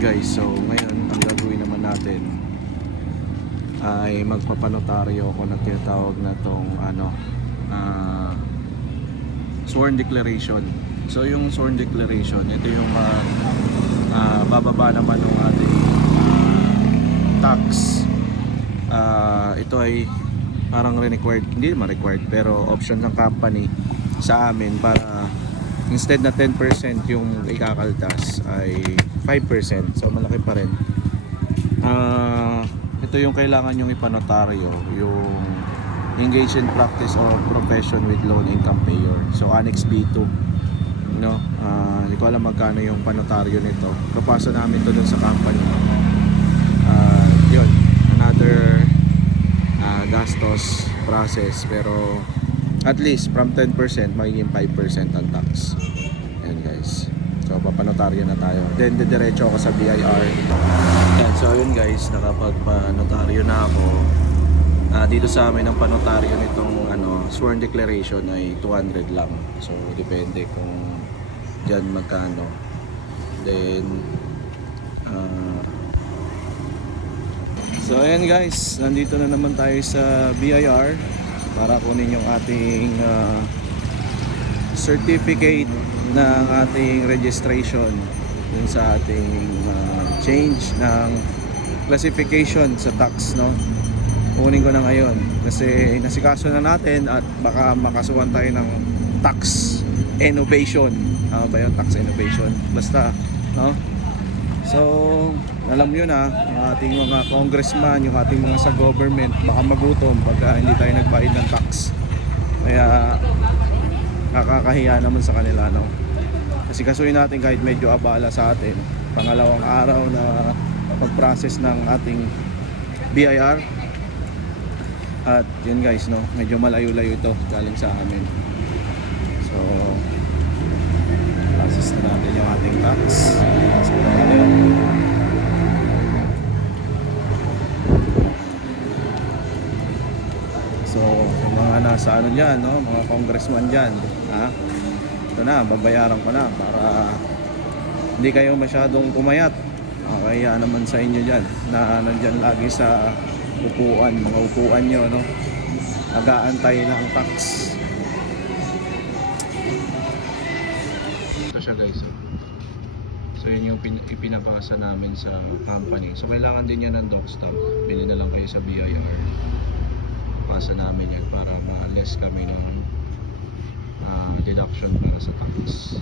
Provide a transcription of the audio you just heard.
guys, so ngayon ang gagawin naman natin ay magpapanotaryo ako ng tinatawag na tong sworn declaration. So yung sworn declaration, ito yung bababa naman ng ating tax. Ito ay parang required, hindi naman required, pero option ng company sa amin para instead na 10% yung ikakaltas ay 5%. So malaki pa rin. Ito yung kailangan yung ipanotaryo, yung engage in practice or profession with loan income payer. So Annex B2, no? Hindi ko alam magkano yung panotaryo nito. Papasa namin to dun sa company. Yun, another gastos process, pero at least from 10% magiging 5% ang tax. Ayan guys, so papanotaryo na tayo, then didiretso ako sa BIR. Yan, so yun guys, nakapagpanotaryo na ako. Dito sa amin ang panotaryo nitong sworn declaration ay 200 lang. So depende kung dyan magkano. Then so ayan guys, nandito na naman tayo sa BIR para kunin yung ating certificate ng ating registration dun sa ating change ng classification sa tax, no? Kunin ko na ngayon kasi nasikaso na natin at baka makasuhan tayo ng tax innovation. Ba yung tax innovation? Basta, no? So alam nyo na, yung ating mga congressman, yung ating mga sa government, baka magutom pagka hindi tayo nagbayad ng tax. Kaya nakakahiya naman sa kanila, no? Kasi kasuhin natin kahit medyo abala sa atin. Pangalawang araw na mag-process ng ating BIR. At yun guys, no, medyo malayo-layo ito galing sa amin. So process na natin yung ating tax. So yung mga nasa dyan, no, mga congressman dyan, ito na, babayaran ko na para hindi kayo masyadong kumayat. Kaya naman sa inyo dyan na nandyan lagi sa upuan, mga upuan nyo, no, nag-aantay ng tax. Ito siya guys. So yun yung ipinapasa namin sa company. So kailangan din yan ng doc stamp. Bili na lang kayo sa BIR. Pasa namin yan para ma-less kami ng deduction para sa tax.